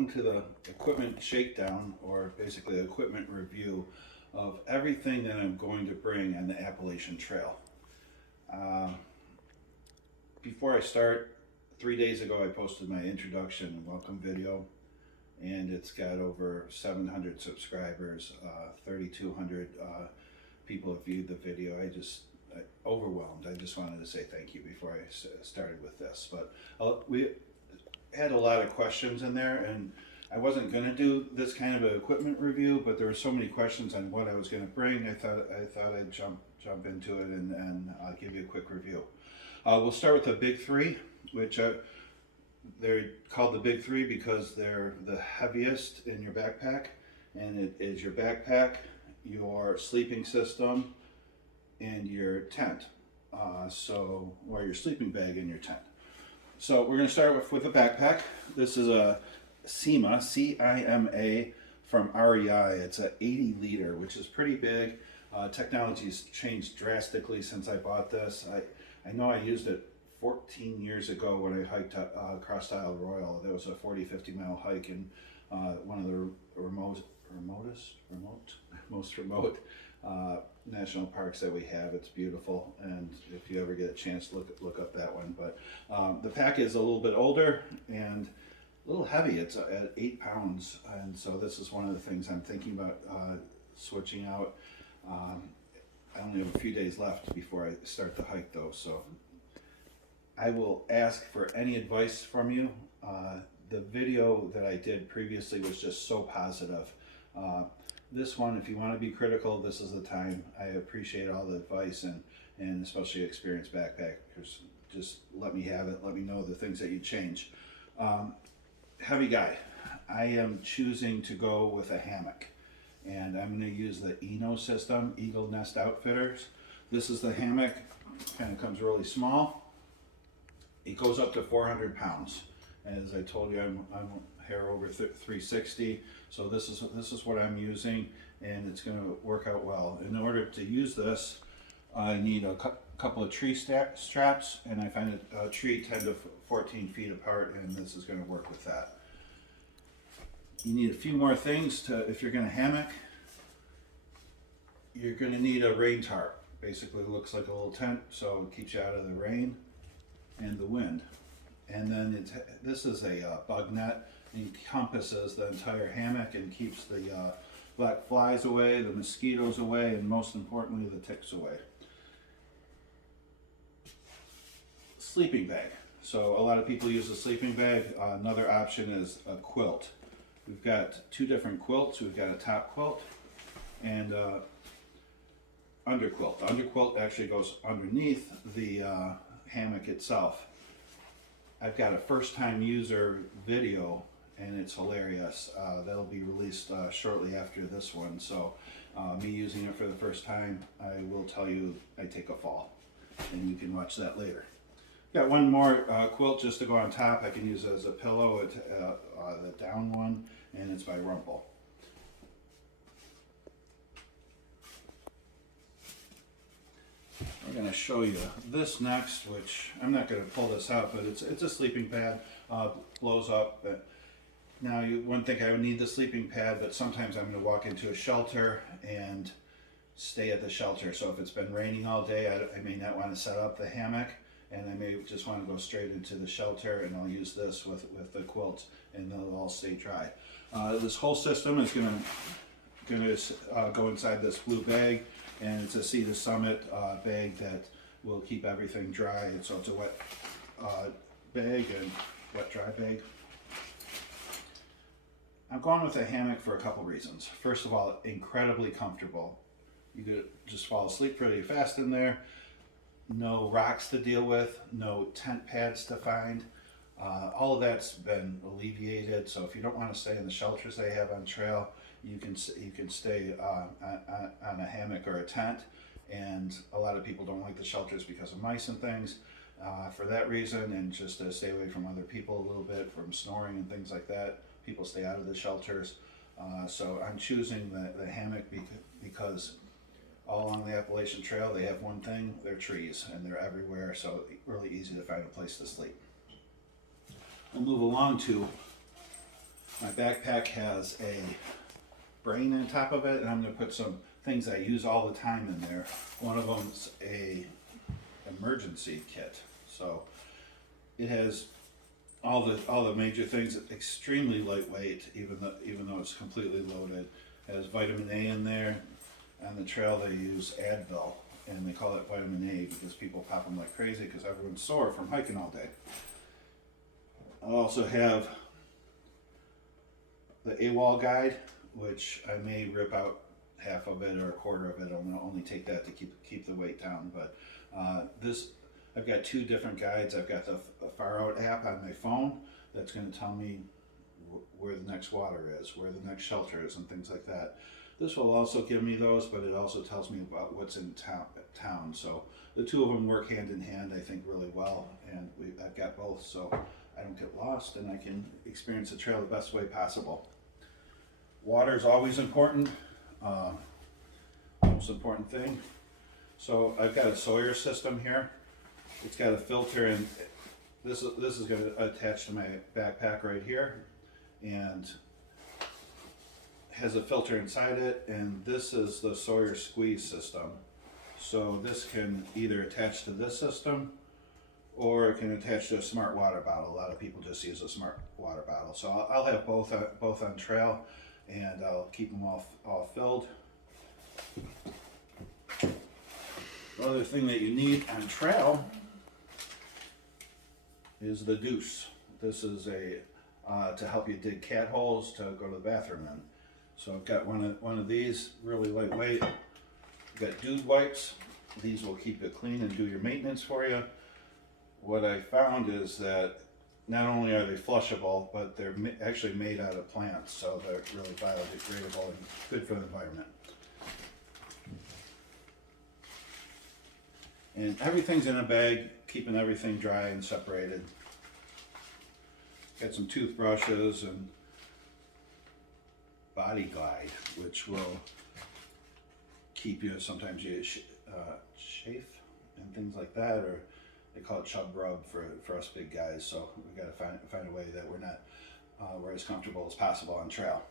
welcome to the equipment shakedown, or basically the equipment review of everything that I'm going to bring on the Appalachian Trail. Before I start, 3 days ago I posted my introduction and welcome video, and it's got over 700 subscribers, 3,200 people have viewed the video. I overwhelmed. I just wanted to say thank you before I started with this. But we had a lot of questions in there, and I wasn't going to do this kind of an equipment review, but there were so many questions on what I was going to bring. I thought I'd jump into it and give you a quick review. We'll start with the big three, which they're called the big three because they're the heaviest in your backpack, and it is your backpack, your sleeping system, and your tent, or your sleeping bag in your tent. So we're going to start with the backpack. This is a CIMA, C-I-M-A, from REI. It's an 80 liter, which is pretty big. Technology's changed drastically since I bought this. I know I used it 14 years ago when I hiked across Isle Royal. That was a 40-50 mile hike in one of the most remote national parks that we have. It's beautiful, and if you ever get a chance, look up that one. But the pack is a little bit older and a little heavy. It's at 8 pounds, and so this is one of the things I'm thinking about switching out. I only have a few days left before I start the hike, though, so I will ask for any advice from you. The video that I did previously was just so positive. This one, if you want to be critical, this is the time. I appreciate all the advice, and especially experienced backpackers. Just let me have it. Let me know the things that you change. Heavy guy. I am choosing to go with a hammock, and I'm going to use the Eno system, Eagle Nest Outfitters. This is the hammock. Kind of comes really small. It goes up to 400 pounds. As I told you, I'm hair over 360, so this is what I'm using, and it's going to work out well. In order to use this, I need a couple of tree straps, and I find a tree 10 to 14 feet apart, and this is going to work with that. You need a few more things if you're going to hammock. You're going to need a rain tarp. Basically, it looks like a little tent, so it keeps you out of the rain and the wind. And then this is a bug net. Encompasses the entire hammock and keeps the black flies away, the mosquitoes away, and most importantly, the ticks away. Sleeping bag. So a lot of people use a sleeping bag. Another option is a quilt. We've got two different quilts. We've got a top quilt and underquilt. The underquilt actually goes underneath the hammock itself. I've got a first-time user video, and it's hilarious. That'll be released shortly after this one. So me using it for the first time, I will tell you I take a fall, and you can watch that later. Got one more quilt just to go on top. I can use it as a pillow, the down one, and it's by Rumple. We're going to show you this next, which I'm not going to pull this out, but it's a sleeping pad, blows up. Now you wouldn't think I would need the sleeping pad, but sometimes I'm going to walk into a shelter and stay at the shelter. So if it's been raining all day, I may not want to set up the hammock, and I may just want to go straight into the shelter, and I'll use this with the quilts, and they'll all stay dry. This whole system is going to go inside this blue bag, and it's a Sea to Summit bag that will keep everything dry. And so it's a wet bag and wet dry bag. I'm going with a hammock for a couple reasons. First of all, incredibly comfortable. You could just fall asleep pretty fast in there. No rocks to deal with, no tent pads to find. All of that's been alleviated. So if you don't want to stay in the shelters they have on trail, you can stay on a hammock or a tent. And a lot of people don't like the shelters because of mice and things. For that reason, and just to stay away from other people a little bit, from snoring and things like that, people stay out of the shelters. So I'm choosing the hammock because all along the Appalachian Trail they have one thing: they're trees, and they're everywhere, so really easy to find a place to sleep. We'll move along to My backpack has a brain on top of it, and I'm going to put some things I use all the time in there. One of them's a emergency kit, so it has all the major things. It's extremely lightweight, even though it's completely loaded. It has vitamin A in there. On the trail they use Advil, and they call it vitamin A because people pop them like crazy because everyone's sore from hiking all day. I also have the AWOL guide, which I may rip out half of it or a quarter of it. I'm going to only take that to keep the weight down. But this, I've got two different guides. I've got the Far Out app on my phone that's going to tell me where the next water is, where the next shelter is, and things like that. This will also give me those, but it also tells me about what's in town. So the two of them work hand in hand, I think, really well, and I've got both, so I don't get lost and I can experience the trail the best way possible. Water is always important, most important thing. So I've got a Sawyer system here. It's got a filter, and this is going to attach to my backpack right here, and has a filter inside it, and this is the Sawyer squeeze system. So this can either attach to this system or it can attach to a smart water bottle. A lot of people just use a smart water bottle. So I'll have both on trail, and I'll keep them all filled. The other thing that you need on trail is the deuce. This is to help you dig cat holes to go to the bathroom in. So I've got one of these, really lightweight. I've got dude wipes. These will keep it clean and do your maintenance for you. What I found is that not only are they flushable, but they're actually made out of plants, so they're really biodegradable and good for the environment. And everything's in a bag, keeping everything dry and separated. Got some toothbrushes and Body Glide, which will keep you, sometimes you chafe and things like that, or they call it chub rub for us big guys. So we got to find a way that we're as comfortable as possible on trail.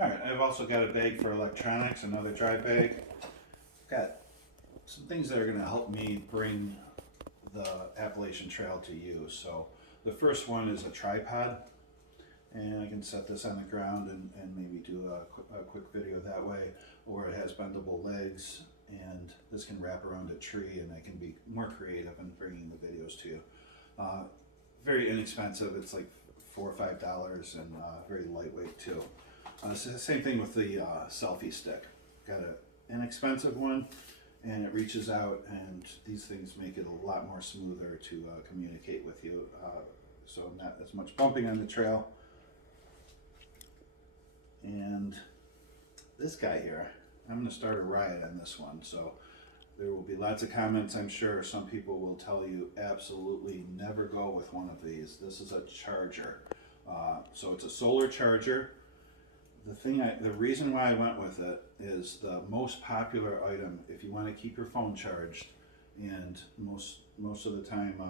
All right, I've also got a bag for electronics, another dry bag. Got some things that are going to help me bring the Appalachian Trail to you. So the first one is a tripod, and I can set this on the ground and maybe do a quick video that way, or it has bendable legs, and this can wrap around a tree, and I can be more creative in bringing the videos to you. Very inexpensive. It's like $4 or $5, and very lightweight too. Same thing with the selfie stick. Got an inexpensive one, and it reaches out, and these things make it a lot more smoother to communicate with you. So not as much bumping on the trail. And this guy here, I'm going to start a riot on this one. So there will be lots of comments, I'm sure. Some people will tell you absolutely never go with one of these. This is a charger. So it's a solar charger. The reason why I went with it is the most popular item if you want to keep your phone charged, and most of the time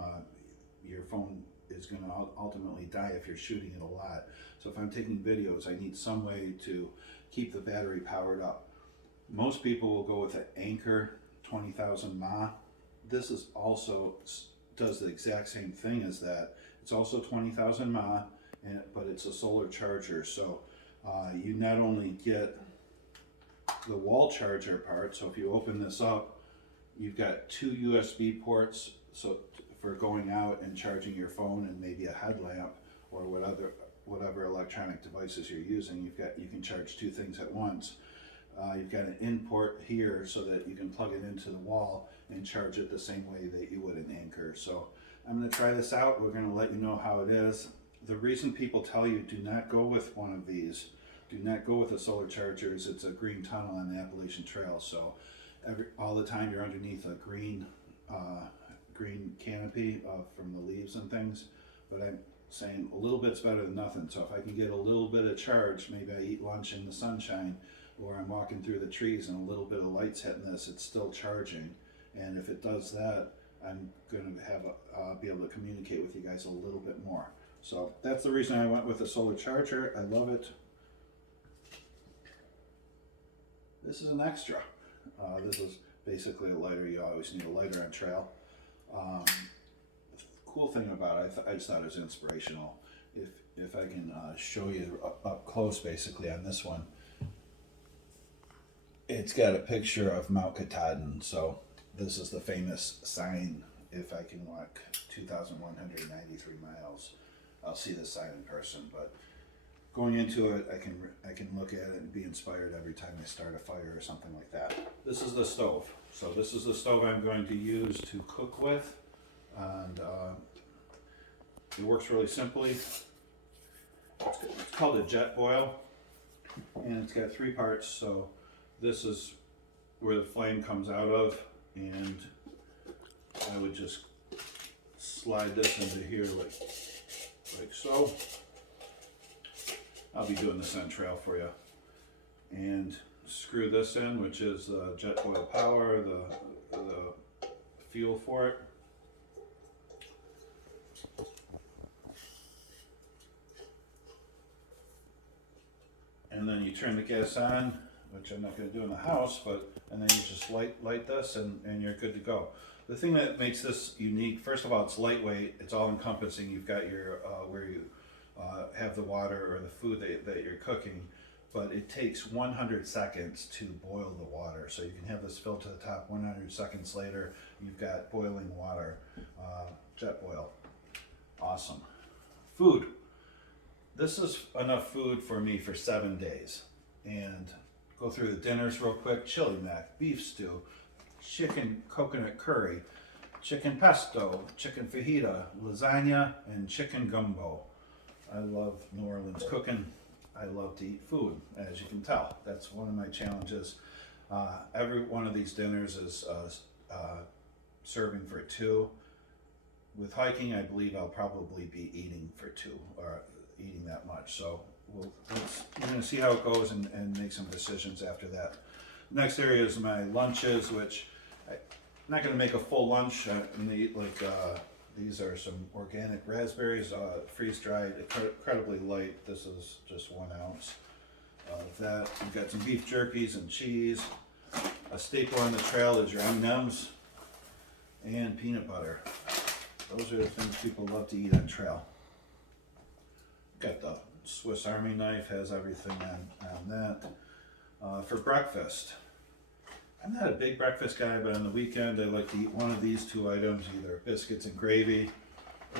your phone is going to ultimately die if you're shooting it a lot. So if I'm taking videos, I need some way to keep the battery powered up. Most people will go with an Anker 20,000 mAh. This is also does the exact same thing as that. It's also 20,000 mAh, but it's a solar charger. So you not only get the wall charger part, so if you open this up, you've got two USB ports, so for going out and charging your phone and maybe a headlamp or whatever electronic devices you're using. You can charge two things at once. You've got an in port here so that you can plug it into the wall and charge it the same way that you would an Anker. So I'm going to try this out. We're going to let you know how it is. The reason people tell you do not go with one of these, do not go with a solar charger, is it's a green tunnel on the Appalachian Trail. So all the time you're underneath a green canopy from the leaves and things. But I'm saying a little bit's better than nothing. So if I can get a little bit of charge, maybe I eat lunch in the sunshine, or I'm walking through the trees and a little bit of light's hitting this, it's still charging. And if it does that, I'm going to be able to communicate with you guys a little bit more. So that's the reason I went with the solar charger. I love it. This is an extra. This is basically a lighter. You always need a lighter on trail. The cool thing about it, I just thought it was inspirational. If I can show you up close, basically on this one, it's got a picture of Mount Katahdin. So this is the famous sign. If I can walk 2,193 miles, I'll see this sign in person. But going into it, I can look at it and be inspired every time I start a fire or something like that. This is the stove. So this is the stove I'm going to use to cook with, and it works really simply. It's called a jet boil, and it's got 3 parts. So this is where the flame comes out of, and I would just slide this into here like so. I'll be doing this on trail for you. And screw this in, which is jet boil power, the fuel for it. And then you turn the gas on, which I'm not going to do in the house, and then you just light this and you're good to go. The thing that makes this unique, first of all, it's lightweight, it's all encompassing. You've got your, where you have the water or the food that you're cooking, but it takes 100 seconds to boil the water. So you can have this filled to the top, 100 seconds later, you've got boiling water, jet boil. Awesome. Food. This is enough food for me for 7 days. And go through the dinners real quick. Chili mac, beef stew, chicken coconut curry, chicken pesto, chicken fajita, lasagna, and chicken gumbo. I love New Orleans cooking. I love to eat food, as you can tell. That's one of my challenges. Every one of these dinners is serving for 2. With hiking, I believe I'll probably be eating for 2, or eating that much. So we're going to see how it goes and make some decisions after that. Next area is my lunches, which I'm not going to make a full lunch. I'm going to eat like these are some organic raspberries, freeze-dried, incredibly light. This is just 1 ounce of that. We've got some beef jerkies and cheese. A staple on the trail is your M&Ms and peanut butter. Those are the things people love to eat on trail. Got the Swiss Army knife, has everything on that. For breakfast, I'm not a big breakfast guy, but on the weekend I like to eat one of these 2 items, either biscuits and gravy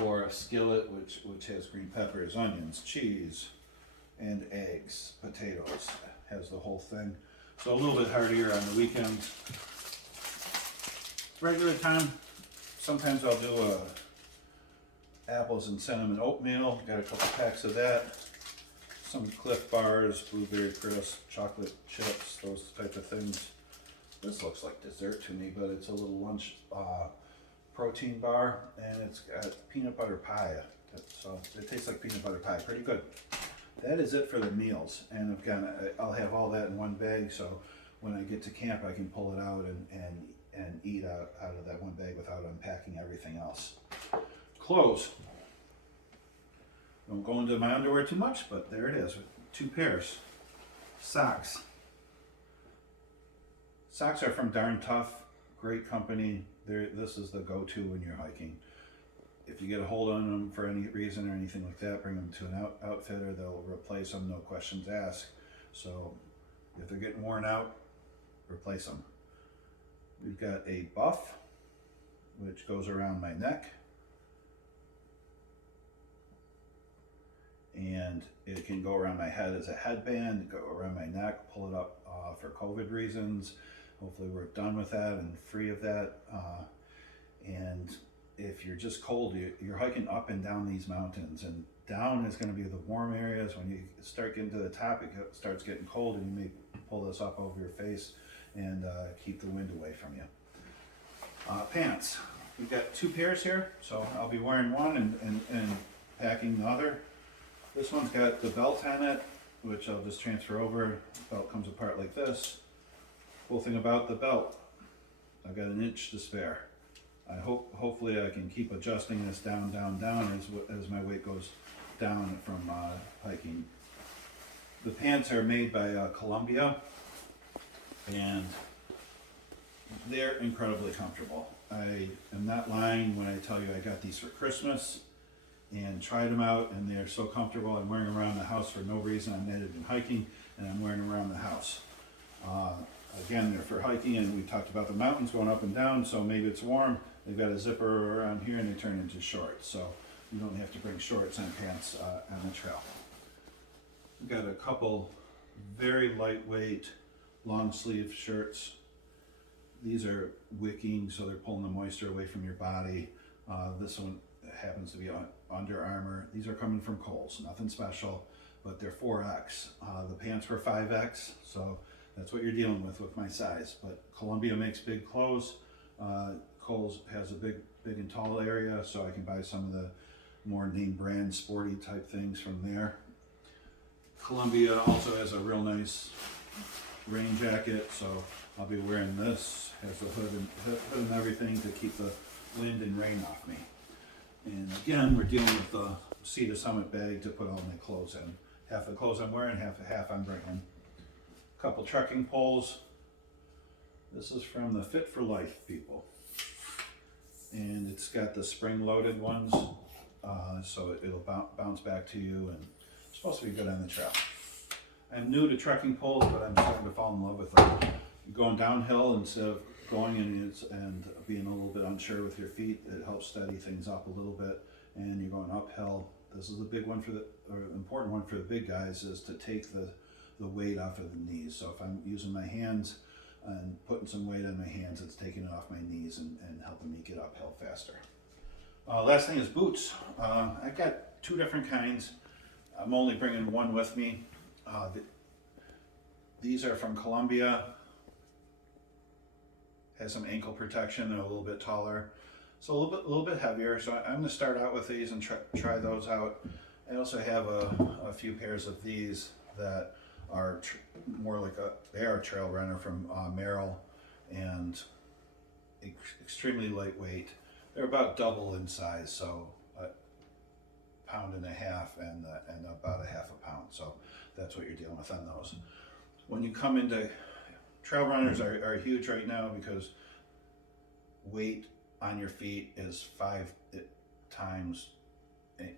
or a skillet which has green peppers, onions, cheese, and eggs, potatoes. Has the whole thing. So a little bit heartier on the weekends. Regular time, sometimes I'll do apples and cinnamon oatmeal. Got a couple packs of that. Some Cliff Bars, blueberry crisp, chocolate chips, those type of things. This looks like dessert to me, but it's a little lunch protein bar, and it's got peanut butter pie. So it tastes like peanut butter pie. Pretty good. That is it for the meals, and I'll have all that in one bag. So when I get to camp, I can pull it out and eat out of that one bag without unpacking everything else. Clothes. Don't go into my underwear too much, but there it is. 2 pairs. Socks. Socks are from Darn Tough. Great company. This is the go-to when you're hiking. If you get a hold on them for any reason or anything like that, bring them to an outfitter. They'll replace them, no questions asked. So if they're getting worn out, replace them. We've got a buff, which goes around my neck. And it can go around my head as a headband, go around my neck, pull it up for COVID reasons. Hopefully we're done with that and free of that. And if you're just cold, you're hiking up and down these mountains, and down is going to be the warm areas. When you start getting to the top, it starts getting cold, and you may pull this up over your face and keep the wind away from you. Pants. We've got 2 pairs here, so I'll be wearing one and packing the other. This one's got the belt on it, which I'll just transfer over. The belt comes apart like this. Cool thing about the belt, I've got 1 inch to spare. Hopefully I can keep adjusting this down, as my weight goes down from hiking. The pants are made by Columbia, and they're incredibly comfortable. I am not lying when I tell you I got these for Christmas and tried them out, and they're so comfortable. I'm wearing them around the house for no reason. I'm headed in hiking, and I'm wearing them around the house. Again, they're for hiking, and we talked about the mountains going up and down, so maybe it's warm. They've got a zipper around here, and they turn into shorts, so you don't have to bring shorts and pants on the trail. We've got a couple very lightweight long sleeve shirts. These are wicking, so they're pulling the moisture away from your body. This one happens to be Under Armour. These are coming from Kohl's, nothing special, but they're 4X. The pants were 5X, so that's what you're dealing with my size. But Columbia makes big clothes. Kohl's has a big and tall area, so I can buy some of the more name brand sporty type things from there. Columbia also has a real nice rain jacket, so I'll be wearing this. Has the hood and everything to keep the wind and rain off me. And again, we're dealing with the Sea to Summit bag to put all my clothes in. Half the clothes I'm wearing, half I'm bringing. A couple trekking poles. This is from the Fit for Life people. And it's got the spring-loaded ones, so it'll bounce back to you, and it's supposed to be good on the trail. I'm new to trekking poles, but I'm starting to fall in love with them. Going downhill instead of going and being a little bit unsure with your feet, it helps steady things up a little bit. And you're going uphill. This is the big one important one for the big guys, is to take the weight off of the knees. So if I'm using my hands and putting some weight on my hands, it's taking it off my knees and helping me get uphill faster. Last thing is boots. I got two different kinds. I'm only bringing one with me. These are from Columbia. Has some ankle protection. They're a little bit taller, so a little bit heavier. So I'm going to start out with these and try those out. I also have a few pairs of these that are more like they are a trail runner from Merrill, and extremely lightweight. They're about double in size, so £1.5 pounds and about a half a pound. So that's what you're dealing with on those. When you come into trail runners are huge right now, because weight on your feet is 5 times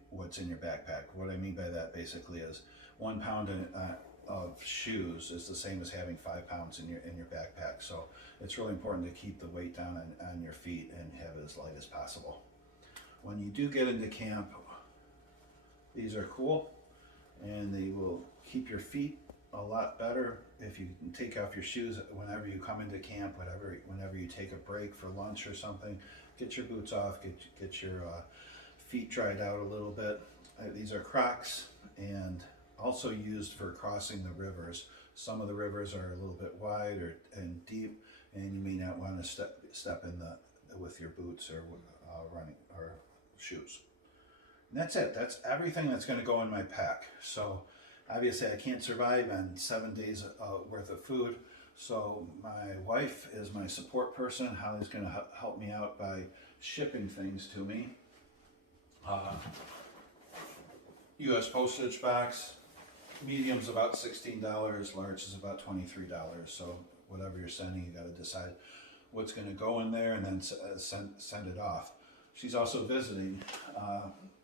what's in your backpack. What I mean by that basically is 1 pound of shoes is the same as having 5 pounds in your backpack. So it's really important to keep the weight down on your feet and have it as light as possible. When you do get into camp, these are cool, and they will keep your feet a lot better if you can take off your shoes whenever you come into camp, whenever you take a break for lunch or something. Get your boots off, get your feet dried out a little bit. These are Crocs, and also used for crossing the rivers. Some of the rivers are a little bit wide and deep, and you may not want to step in with your boots or running or shoes. And that's it. That's everything that's going to go in my pack. So obviously I can't survive on 7 days worth of food. So my wife is my support person. Holly's going to help me out by shipping things to me. U.S. postage box. Medium's about $16, large is about $23. So whatever you're sending, you got to decide what's going to go in there and then send it off. She's also visiting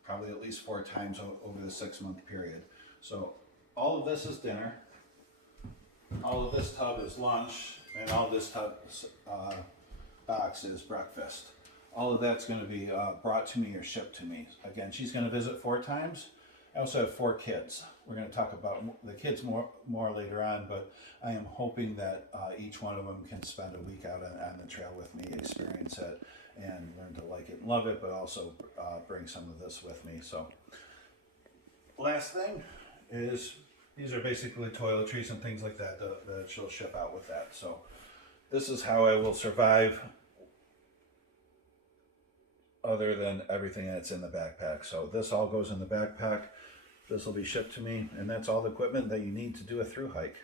probably at least 4 times over the 6-month period. So all of this is dinner, all of this tub is lunch, and all this box is breakfast. All of that's going to be brought to me or shipped to me. Again, she's going to visit 4 times. I also have 4 kids. We're going to talk about the kids more later on, but I am hoping that each one of them can spend a week out on the trail with me, experience it, and learn to like it and love it, but also bring some of this with me. So last thing is, these are basically toiletries and things like that that she'll ship out with that. So this is how I will survive, other than everything that's in the backpack. So this all goes in the backpack. This will be shipped to me, and that's all the equipment that you need to do a through hike.